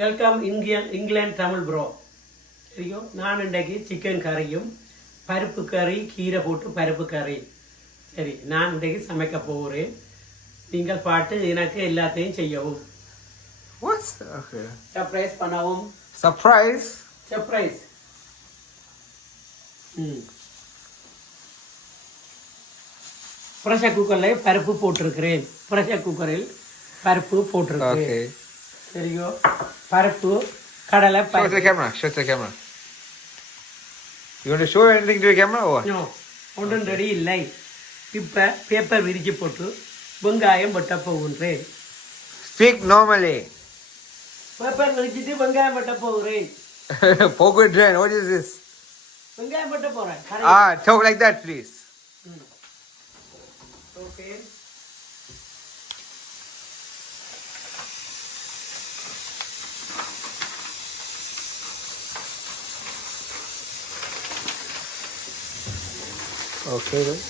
Welcome England Tamil bro. சரியும், நான் இன்றைக்கு சிக்கன் கறியும் பருப்பு கறி கீரை போட்டு பருப்பு கறி. சரி, நான் இன்றைக்கு சமைக்க போகிறேன். நீங்கள் பாட்டு எனக்கு எல்லாத்தையும் செய்யவும். சர்ப்ரைஸ் பண்ணவும். சர்ப்ரைஸ். ப்ரெஷர் குக்கரில் பருப்பு போட்டிருக்கிறேன். ப்ரெஷர் குக்கரில் பருப்பு போட்டிருக்கிறேன். சரியோ, பருப்பு கடலை. Show to the camera. Show to the camera. You want to show anything to the camera or? No, ஒன்றும் ரெடி இல்லை. இப்போ பேப்பர் விரிச்சு போட்டு வெங்காயம் வெட்ட போகின்றேன். Speak normally. பேப்பர் விரிச்சிட்டு வெங்காயம் வெட்ட போகிறேன். Pogudren, what is this? வெங்காயம் வெட்ட போறேன். Talk like that, please. Okay. Okay then.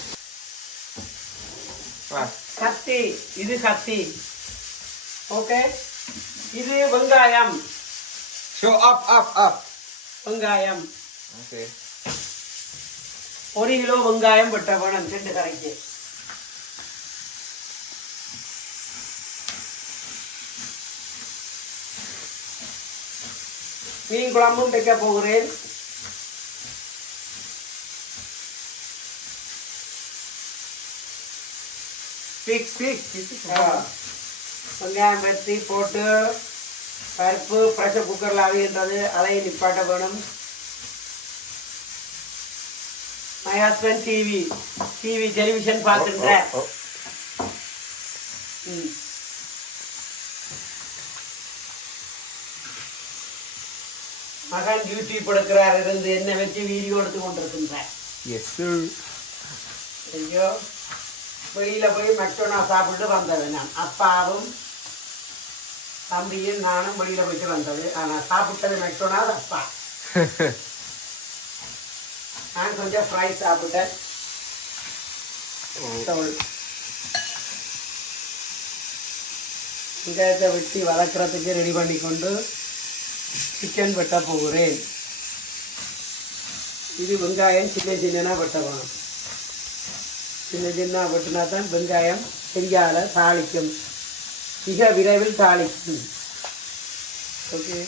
கத்தி, இது கத்தி. ஓகே, இது வெங்காயம். Show up. வெங்காயம். Okay. 1 கிலோ வெங்காயம் வெட்ட வேணும் 2 கறிக்கு. மீன் குழம்பும் வைக்க போகிறேன். வெங்காயம் வெட்டி போட்டு பருப்பு ப்ரெஷர் குக்கரில் அவிகின்றது, அதையும் நிப்பாட்ட வேணும். மை ஹஸ்பண்ட் டிவி டெலிவிஷன் பார்த்துன்ற. மகன் யூடியூப் எடுக்கிறார், இருந்து என்ன வச்சு வீடியோ எடுத்து கொண்டிருக்கின்றார். Yes sir. ஐயோ, வெளியில் போய் மெக்டோனா சாப்பிட்டு வந்தது. நான் அப்பாவும் தம்பியும் நானும் வெளியில் போயிட்டு வந்தது. ஆனால் சாப்பிட்டது மெக்டோனா அப்பா. நான் கொஞ்சம் ஃப்ரை சாப்பிட்டேன். வெங்காயத்தை வெட்டி வளர்க்குறதுக்கு ரெடி பண்ணி கொண்டு சிக்கன் வெட்ட போகிறேன். இது வெங்காயம் சின்ன வெட்ட வேணும். சின்ன வெட்டினா தான் வெங்காயம் சரியால தாளிக்கும், மிக விரைவில் தாளிக்கும். ஓகே,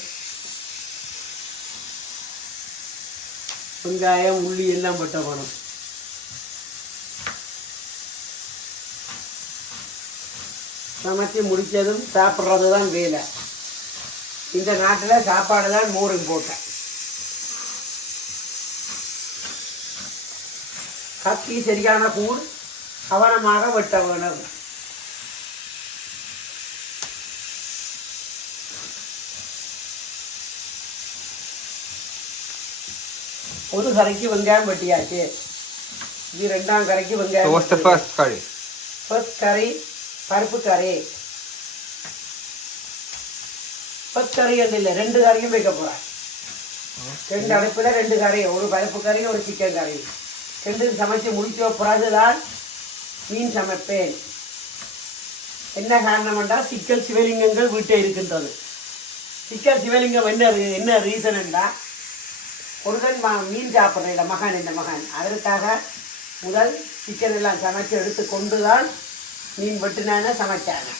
வெங்காயம் உள்ளி எல்லாம் வெட்ட வேணும். சமைச்சு முடித்ததும் சாப்பிட்றது தான் வேலை. இந்த நாட்டில் சாப்பாடு தான் மோர் இம்போர்ட்டன்ட். கத்தி சரியான கூழ் கவனமாக வெட்ட வேணும். ஒரு கறிக்கு வெங்காயம் வெட்டியாச்சு. இது 2ஆம் கறிக்கு வெங்காயம். What's the first curry? First கறி பருப்பு கறி. ஃபர்ஸ்ட் கறி என்று இல்லை, 2 கறியும் வைக்க போகிறேன். 2 அடுப்பில் 2 கறி, ஒரு பருப்பு கறி ஒரு சிக்கன் கறி. 2 சமைச்சு முடிச்ச பிறகுதான் மீன் சமைப்பேன். என்ன காரணம் என்றால் சிக்கல் சிவலிங்கங்கள் வீட்டை இருக்கின்றது. சிக்கல் சிவலிங்கம் என்ன ரீசன் என்றால், ஒருதன் மீன் சாப்பிட்ற மகன், இந்த மகன் அதற்காக முதல் சிக்கன் எல்லாம் சமைச்சு எடுத்து கொண்டு தான் மீன் வெட்டினான சமைச்சாங்க.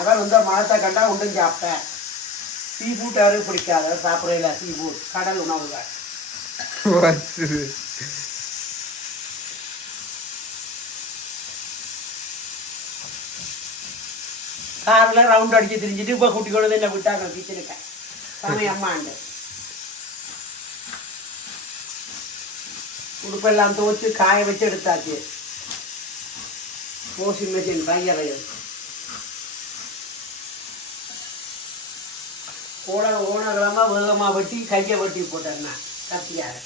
அவர் வந்து மரத்தை கண்டா ஒன்றும் சாப்பிட்டேன். சீ ஃபுட் யாரும் பிடிக்காத சாப்பிடல. சீ ஃபுட் கடல் உணவுகள். காரில் ரவுண்ட் அடிச்சு திரிஞ்சிட்டு இப்போ குட்டி கொண்டு என்ன விட்டாங்க கிச்சனுக்க சாமி அம்மாண்டு. உடுப்பெல்லாம் துவச்சு காய வச்சு எடுத்தாச்சு. வாஷிங் மிஷின் ட்ரையரையும் ஓனகிழமாக வேகமாக வெட்டி கையை வெட்டி போட்டேன்னா கத்தியார்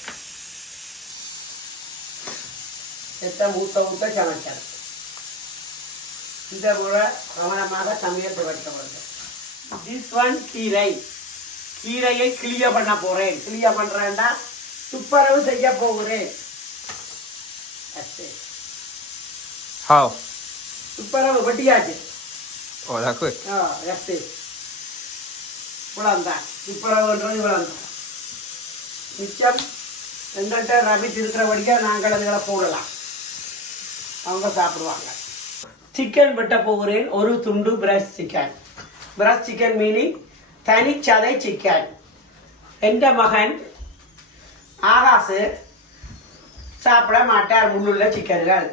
எத்த ஊத்த சமைச்சார். இந்த முறை கவனமாக சமையல் வைக்கப்படுது. திஸ் ஒன் கீரையை கிளிய பண்ண போகிறேன். கிளிய பண்ணுறேன்டா துப்புரவு செய்ய போகிறேன். How? துப்புரவு வெட்டியாச்சு. Oh, that quick. That's it. இவ்வளோந்தான் இவ்வளவுன்றது இவ்வளோந்தான். மிச்சம் எங்கள்கிட்ட ரபிட் இருக்கிறபடிக்கா நாங்கள் அதுகளை போடலாம், அவங்க சாப்பிடுவாங்க. சிக்கன் வெட்ட போகிறேன். ஒரு துண்டு fresh chicken. Fresh chicken meaning தனிச்சதை சிக்கன். எந்த மகன் ஆகாசு சாப்பிட மாட்டார் முள்ளுள்ள சிக்கன்கள்.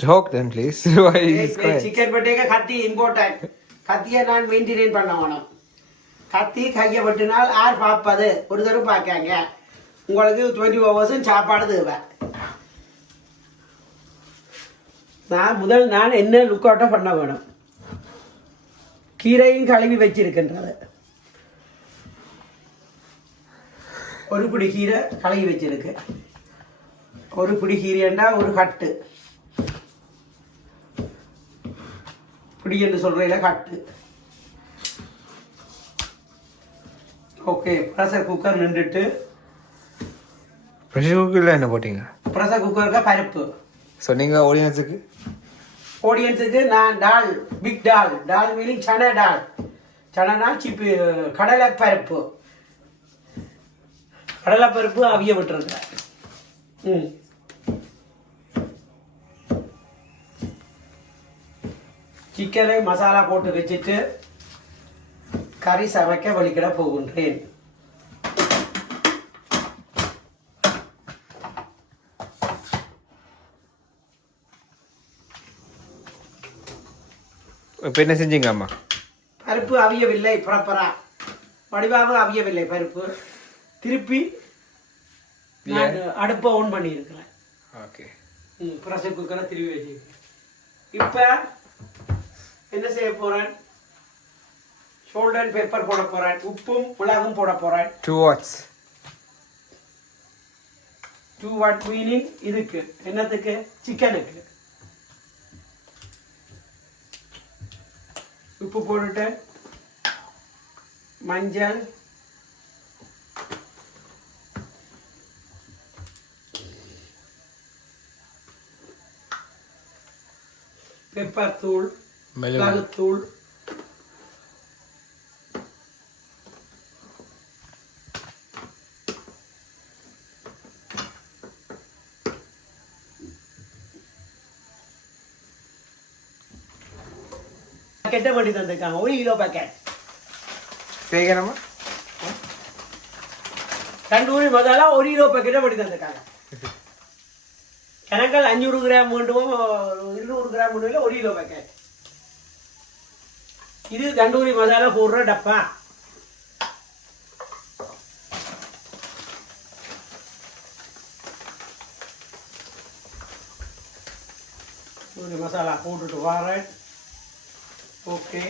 Joke then, please. Why is quiet? Chicken வெட்டேக்க கத்தி இம்பார்ட்டன்ட். கத்தியை நான் மெயின்டைன் பண்ண வேணும். கத்தி கையை வெட்டினால் யார் பார்ப்பது? ஒரு தடவை பார்க்காங்க. உங்களுக்கு 24 hours சாப்பாடு தேவை. நான் என்ன லுக் அவுட்டாக பண்ண வேணும். கீரையும் கழுவி வச்சிருக்கின்றது. ஒரு பிடி கீரை கழுவி வச்சிருக்கு. ஒரு பிடி கீரைண்டா ஒரு கட்டு பிடி என்று சொல்றீங்களா, கட்டு. ஓகே, ப்ரெஷர் குக்கர் நின்றுட்டு. ப்ரெஷர் குக்கரில் என்ன போட்டீங்க? ப்ரெஷர் குக்கருக்கு பருப்பு. ஸோ நீங்கள் ஆடியன்ஸுக்கு நான் டால், பிக் டால். டால் மீனிங் சனா டால். சனா டால் சிப்பு, கடலைப்பருப்பு. கடலைப்பருப்பு அவிய விட்டுருக்கேன். சிக்கனை மசாலா போட்டு வச்சுட்டு கறி சமைக்க வலிக்கிட போகின்றேன். இப்போ என்ன செஞ்சீங்க அம்மா? பருப்பு அவியவில்லை, ப்ராப்பரா வடிவாக அவியவில்லை பருப்பு. திருப்பி நான் அடுப்பை ஆன் பண்ணியிருக்கிறேன். ஓகே. ப்ரெஷர் குக்கரை திருப்பி வச்சுருக்கேன். இப்போ என்ன செய்ய போகிறேன்? சால்ட் அண்ட் பெப்பர் போட போகிறேன். உப்பும் மிளகும் போட போகிறேன். 2 watts. 2 watt மீனிங் இதுக்கு என்னத்துக்கு? சிக்கனுக்கு. உப்பு போட்டுட்டு மஞ்சள், பெப்பர் தூள், மிளகுத்தூள், பாக்கெட்டை பண்ணி தந்திருக்காங்க. 1 கிலோ பாக்கெட். கேட்கணுமா? தண்டூரி மசாலா 1 கிலோ பாக்கெட்டை பண்ணி தந்திருக்காங்க. கணக்கால் 500 கிராம் வேண்டுமோ 200 கிராம் வேண்டுமோ 1 கிலோ பாக்கெட். இது தண்டூரி மசாலா போடுற டப்பா. தண்டூரி மசாலா போட்டுட்டு வரேன். ஓகே,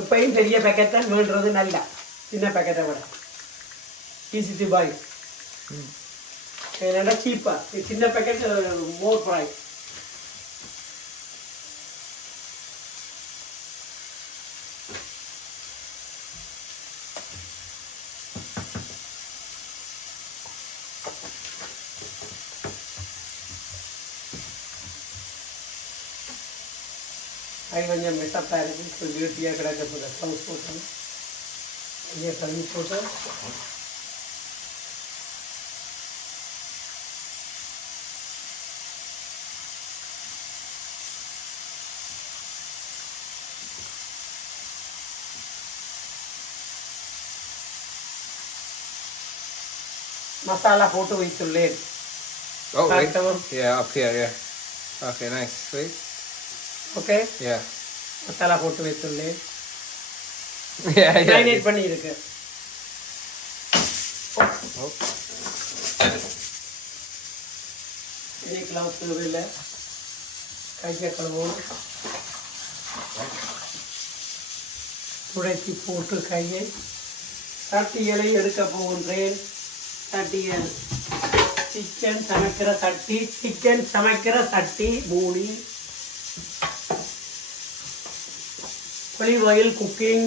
எப்பயும் பெரிய பேக்கெட் தான் வேண்டுறது. நல்லா சின்ன பேக்கெட்டை விட ஈஸி டு பாய். என்னடா சீப்பா. சின்ன பேக்கெட் மோர் ப்ரைஸ். கை கொஞ்சம் மெசப்பாக இருக்குது, வீட்டியாக கிடக்க போகிற க்ளவுஸ் போட்டு இங்கே தண்ணி போட்டு மசாலா போட்டு வைத்துள்ளேன். Oh, wait. Yeah, up here, yeah. Okay, nice. Wait. Okay, Yeah. Masala போட்டு வைத்துள்ளேன். Yeah, yeah. மேரினேட் பண்ணி இருக்கு. Oh. இதே கிளவுஸ் இல்லை, கையை கழுவோம். துடைச்சி போட்டு கையை சட்டியலை எடுக்க போகின்றேன். சட்டியல் சிக்கன் சமைக்கிற சட்டி, சிக்கன் சமைக்கிற சட்டி, மூடி Olive oil cooking.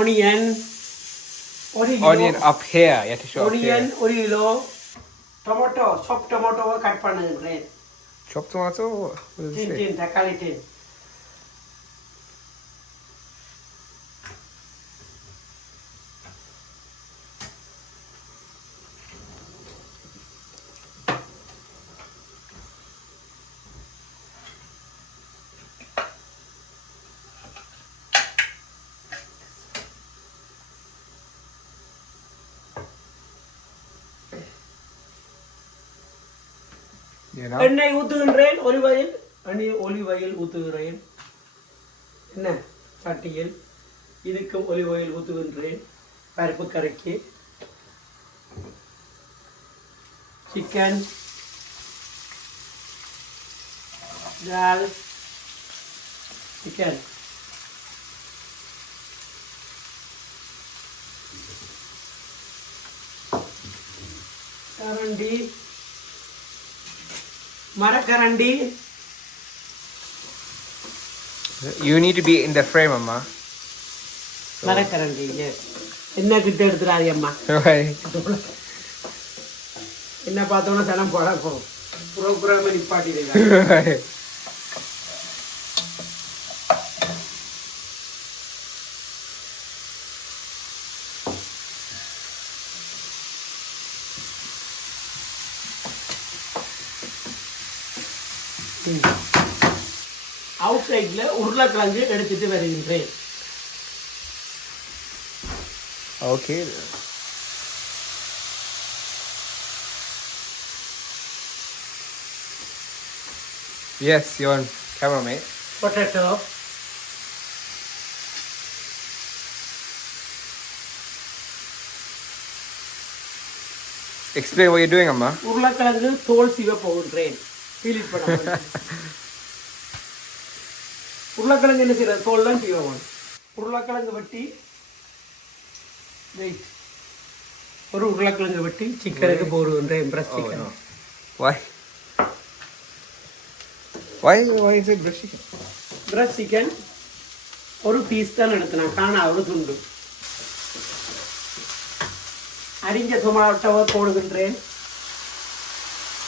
Onion. Onion up here. You have to show up Onion, here. 1 kilo. Tomato, chopped tomato cut பண்ணுகிறேன். Chopped tomato? What does it say? tin, தக்காளி tin. You know? எண்ணெய் ஊத்துகின்றேன் olive oil ஊத்துகிறேன். என்ன சட்டியில் இதுக்கும் olive oil ஊத்துகின்றேன். பருப்பு கறிக்கு chicken தால் chicken கரண்டி மரக்கரண்டி. You need to be in the frame, Amma. மரக்கரண்டி எஸ். என்ன கிட்ட எடுத்துறாரு அம்மா. Why? என்ன பார்த்தோன்னா சனம் போட போகும். ப்ரோக்ராம் நிப்பாட்டிடுங்க. Why? அவுட் சைட்ல உருளைக்கிழங்கு எடுத்துட்டு வருகின்றேன். Okay. Yes, you're on camera, mate. Potato Explain what you're doing, Amma. உருளைக்கிழங்கு தோல் சீவ போகின்றேன். ஃபீல் பண்ண உருளைக்கிழங்கு என்ன செய்யறது? தோல் தான் சீவம். உருளைக்கிழங்கு வெட்டி வெயிட் ஒரு உருளைக்கிழங்கு வெட்டி சிக்கனுக்கு போடுகின்றேன். Fresh chicken. Why? Why is it brush chicken? Fresh chicken ஒரு பீஸ் தான் எடுத்தேன். காணா ஒரு துண்டு. அரிஞ்ச டொமாட்டோவை போடுகின்றேன்.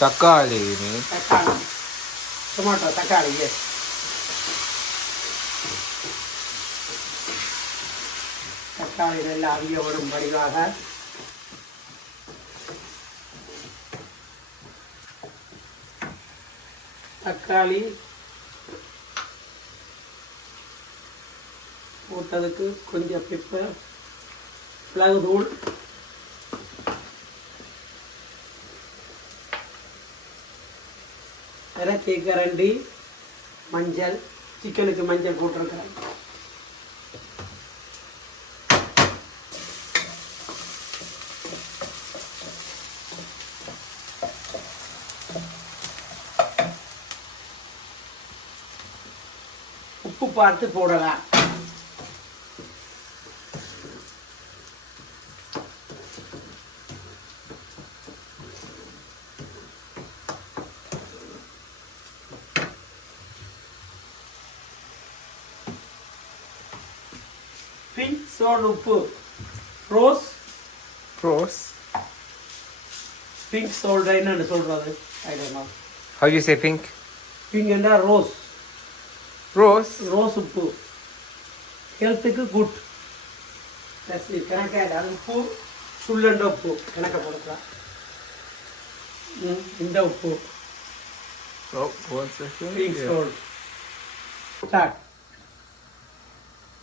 Takali, mate. தக்காளி டொமாட்டோ தக்காளி எஸ். தக்காளி நல்லா அவிய வரும் வடிவாக தக்காளி போட்டதுக்கு கொஞ்சம் பெப்பர் மிளகுத்தூள் அரை தேக்கரண்டி மஞ்சள். சிக்கனுக்கு மஞ்சள் போட்டிருக்கிறேன். உப்பு பார்த்து போடலாம். பிங்க் சோல் உப்பு ரோஸ் பிங்க் சோல்ட் என்னன்னு சொல்றது? I don't know. How do you say pink? Pink என்றா ரோஸ். ரோஸ் உப்பு ஹெல்த்துக்கு குட். கணக்காக அது உப்பு சுள்ளண்ட உப்பு கணக்க போடலாம். இந்த உப்பு Oh, one second. Pink sold. Start.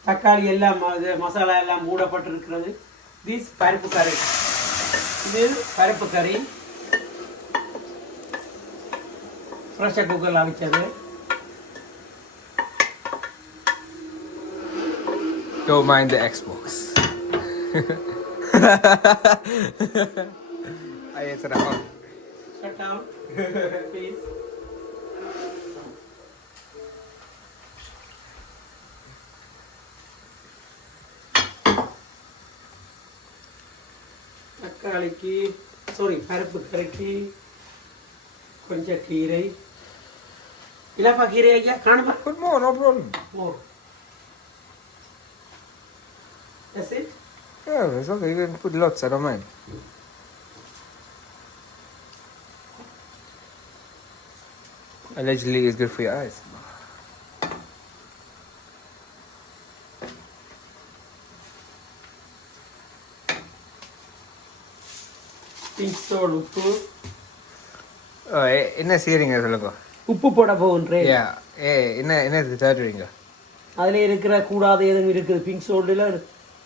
தக்காளி எல்லாம் மசாலா எல்லாம் மூடப்பட்டிருக்கிறது. திஸ் பருப்பு கறி. இது பருப்பு கறி ப்ரெஷர் குக்கரில் அவிச்சது. Don't mind the Xbox. I answered that one. Shut down, please. தக்காளிக்கு பருப்பு கறிக்கு கொஞ்சம் கீரை இலப்பா கீரை ஐயா காணுமா? Put more, no problem. More. That's it? Yeah, it's okay. You can put lots, I don't mind. Allegedly, it's good for your eyes. Pink salt உப்பு என்ன செய்கிறீங்க சொல்லுங்க? உப்பு போட போகின்றேன். என்ன தேடுறீங்க? அதில் இருக்கிற கூடாத எதுவும் இருக்குது. பிங்க் சோல்டில்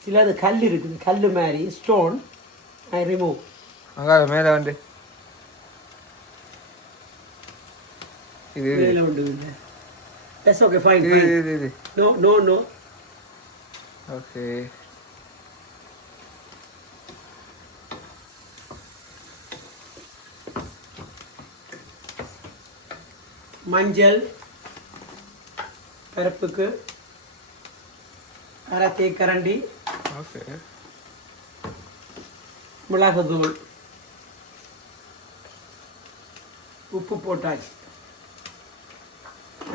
சில அது கல் இருக்குது, கல் மாதிரி ஸ்டோன். ஐ ரிமூவ். அங்கே மேலே வந்து இது மேலே உண்டு. That's okay, fine. இது நோ நோ நோ. ஓகே. மஞ்சள் பருப்புக்கு அரை தேக்கரண்டி. ஓகே. மிளகுத்தூள், உப்பு போட்டாச்சு.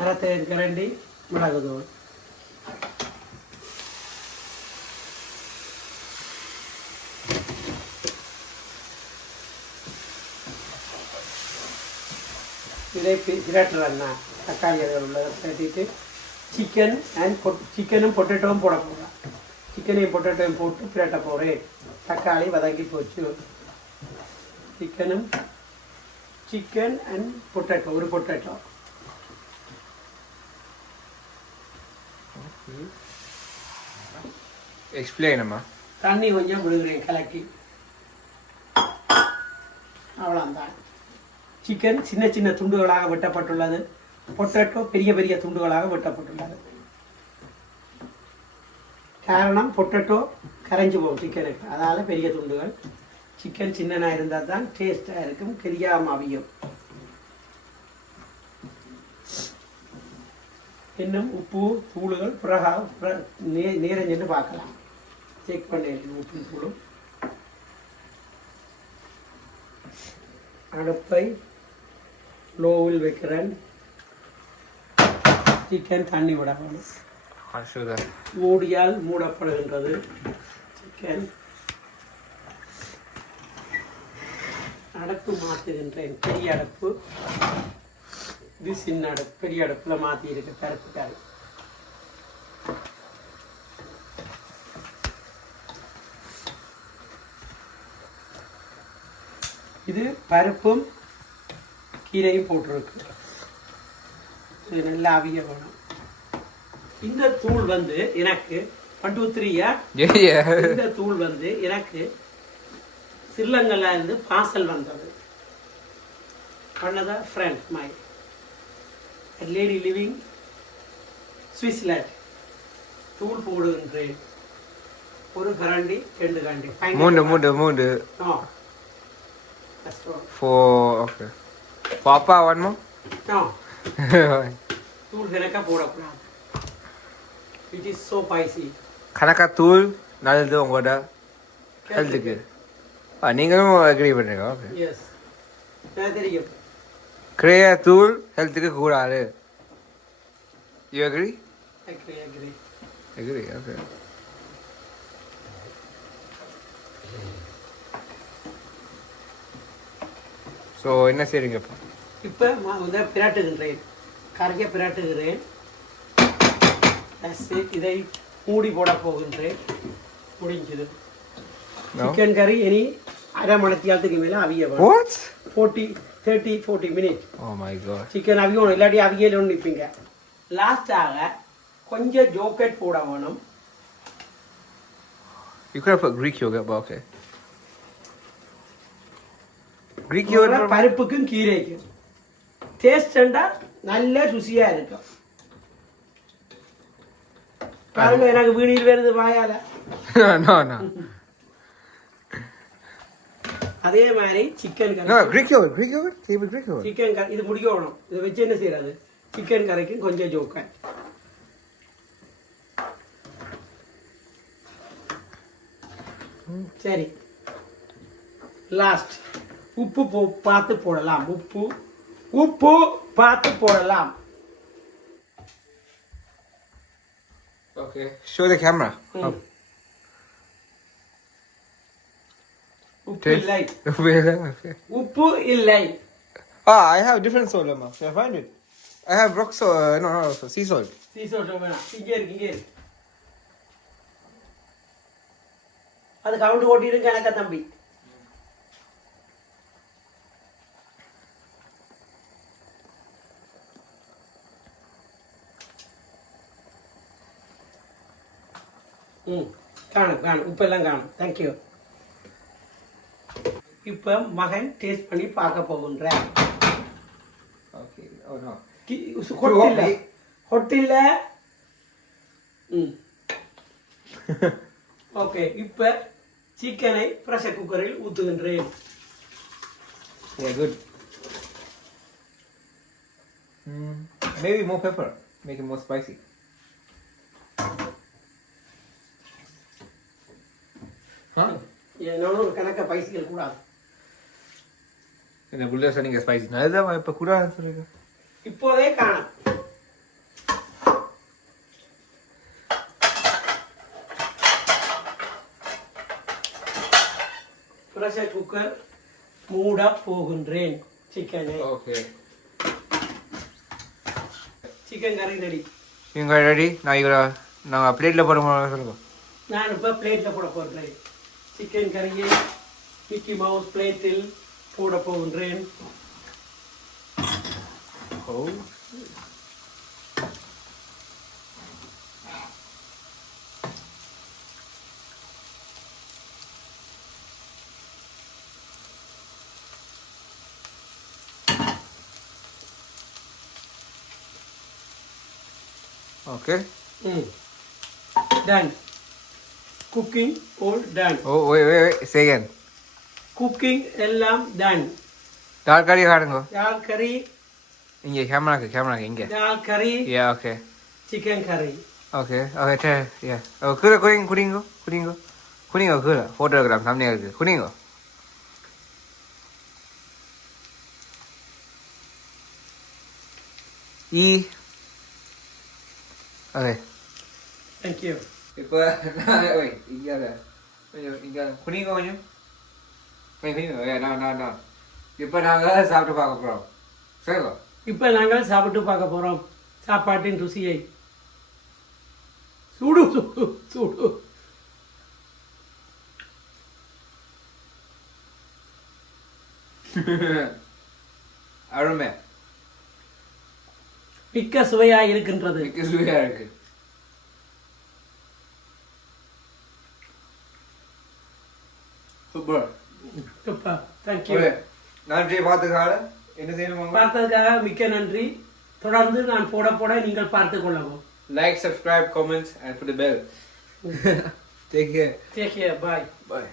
அரை தேக்கரண்டி மிளகுத்தூள். இதை பிரட்டுறேன்னா தக்காளி அதில் உள்ளதை பிரட்டிட்டு சிக்கனும் பொட்டேட்டோவும் போட போகிறேன். சிக்கனையும் பொட்டேட்டோவும் போட்டு பிரட்ட போகிறேன். தக்காளி வதங்கி போச்சு. சிக்கன் அண்ட் பொட்டேட்டோ, ஒரு பொட்டேட்டோ. எக்ஸ்பிளைன் அம்மா. தண்ணி கொஞ்சம் விடுகிறேன் கலக்கி. அவ்வளோதான். சிக்கன் சின்ன சின்ன துண்டுகளாக வெட்டப்பட்டுள்ளது. பொட்டேட்டோ பெரிய பெரிய துண்டுகளாக வெட்டப்பட்டுள்ளது. காரணம் பொட்டேட்டோ கரைஞ்சு போகும் சிக்கனுக்கு, அதனால் பெரிய துண்டுகள். சிக்கன் சின்னனாக இருந்தால் தான் டேஸ்டாக இருக்கும், கரியாமல் அவியும். இன்னும் உப்பு தூளுகள் பிறகு நேரம் சென்று பார்க்கலாம். செக் பண்ணிடுறேன் உப்பு தூளும். அடுப்பை லோவில் வைக்கிறேன். சிக்கன் தண்ணி விட வேணும். மூடியால் மூடப்படுகின்றது சிக்கன். அடுப்பு மாற்றுகின்றேன். பெரிய அடுப்பு, இது சின்ன அடுப்பு. பெரிய அடுப்பில் மாற்றி இருக்கு பருப்புக்காய். இது பருப்பும் கீரையும் போட்டிருக்கு. இது நல்லா அவிய வேணும். இந்த தூள் வந்து எனக்கு 1 2 3 இந்த தூள் வந்து எனக்கு ஸ்ரீலங்கால இருந்து பார்சல் வந்தது. பண்ணதா friend my lady living Switzerland. தூள் போடுகின்றேன். ஒரு கரண்டி 2 கரண்டி. மூன்று. ஓகே. பாப்பா one more? No. தூள் கணக்கா போடக்கூடாது. It is so spicy. கணக்கா தூள் நல்லது உங்களோட ஹெல்த்துக்கு. நீங்களும் அக்ரி பண்ணுறீங்க? ஓகே. எஸ், எனக்கு தெரியும். கிரேயா தூள் ஹெல்த்துக்கு கூடாது. You agree? Agree. Okay. So என்ன செய்றீங்க இப்போ? இப்போ வந்து பிரட்டுகின்றேன். கரைக்க பிரட்டுகிறேன். இதை மூடி போட போகின்றேன். முடிஞ்சது. சிக்கன் கறி இனி அரை மணித்தியாலத்துக்கு மேலே அவிய What? 30-40 minutes. Oh my god. Chicken அவியணும், இல்லாட்டி அவியலும் நிற்பீங்க. லாஸ்டாக கொஞ்சம் ஜோக்கெட் போட வேணும். You could have put Greek yogurt, but okay. Greek yogurt பருப்புக்கும் கீரைக்கும் டேஸ்டா நல்ல ருசியா இருக்கும். பாருங்க, எனக்கு வீணில் வருது வாயால. No. அதே மாதிரி சிக்கன் கறி. No, Greek yogurt. Keep it Greek yogurt. Chicken கறி இது முடிக்கணும். இதை வச்சு என்ன செய்யறது? சிக்கன் கறிக்கும் கொஞ்சம் ஜோக்கன். சரி, லாஸ்ட் உப்பு பார்த்து போடலாம். உப்பு பார்த்து போடலாம். Okay. Show the camera. ம். உப்பு Taste. இல்லை. Okay. உப்பு இல்லை. Ah, I have different salt, Amma. Can I find it? I have rock salt. No, not rock salt. Sea salt. சீசோட்ட வேணாம். இங்கே இருக்கு. அது கவுண்ட் ஓட்டிடும் கணக்க தம்பி. காணும் உப்பெல்லாம் காணும். தேங்க்யூ. இப்போ மகன் டேஸ்ட் பண்ணி பார்க்க போகின்றேன். Okay. Oh no. ஹொட்டில்ல ஓகே. இப்போ சிக்கனை ப்ரெஷர் குக்கரில் ஊற்றுகின்றேன். Yeah, good. Maybe more pepper. Make it more spicy. Huh? என்னோட ஒரு கணக்க பைசிகள் கூடாது. இந்த புள்ள சொன்னீங்க ஸ்பைசி. அதுதான் இப்ப கூடாதுன்னு சொல்லுங்க. இப்போதே காணும். ப்ரெஷர் குக்கர் மூட போகின்றேன். சிக்கனை. ஓகே. சிக்கன் கறி ரெடி. நீங்க ரெடி? நான் பிளேட்ல போடுறோம் சொல்லுங்க. நான் இப்போ பிளேட்டில் போட போகிறேன். சிக்கன் கறியை மிக்கி மவுஸ் பிளேட்டில் போட போகின்றேன். Okay. Done. Cooking all done. Oh, wait. Say again. Cooking எல்லாம் done. தால் கறி காட்டுங்க. தால் கறி. இங்க கேமராக்கு இங்க. தால் கறி. Yeah, okay. சிக்கன் கறி. Okay. Yeah. குடிங்க. கீழே போட்டோ எடுக்கலாம். சாமியா இருக்கு. குடிங்க. Okay. Thank you. இப்போ இங்க குடிங்க கொஞ்சம். நான் இப்போ நாங்கள் சாப்பிட்டு பார்க்க போகிறோம். சரிங்க. இப்போ நாங்கள் சாப்பிட்டு பார்க்க போகிறோம் சாப்பாட்டின் ருசியை. சூடு. அருமை. மிக்க சுவையா இருக்கின்றது. மிக்க சுவையா இருக்கு. சூப்பர். தேங்க்யூ. நன்றி பார்த்துக்காக. என்ன செய்யணும்? பார்த்ததுக்காக மிக்க நன்றி. தொடர்ந்து நான் போட நீங்கள் பார்த்து கொள்ளவும். Like, subscribe, comments and put the bell. Take care. Bye. Bye.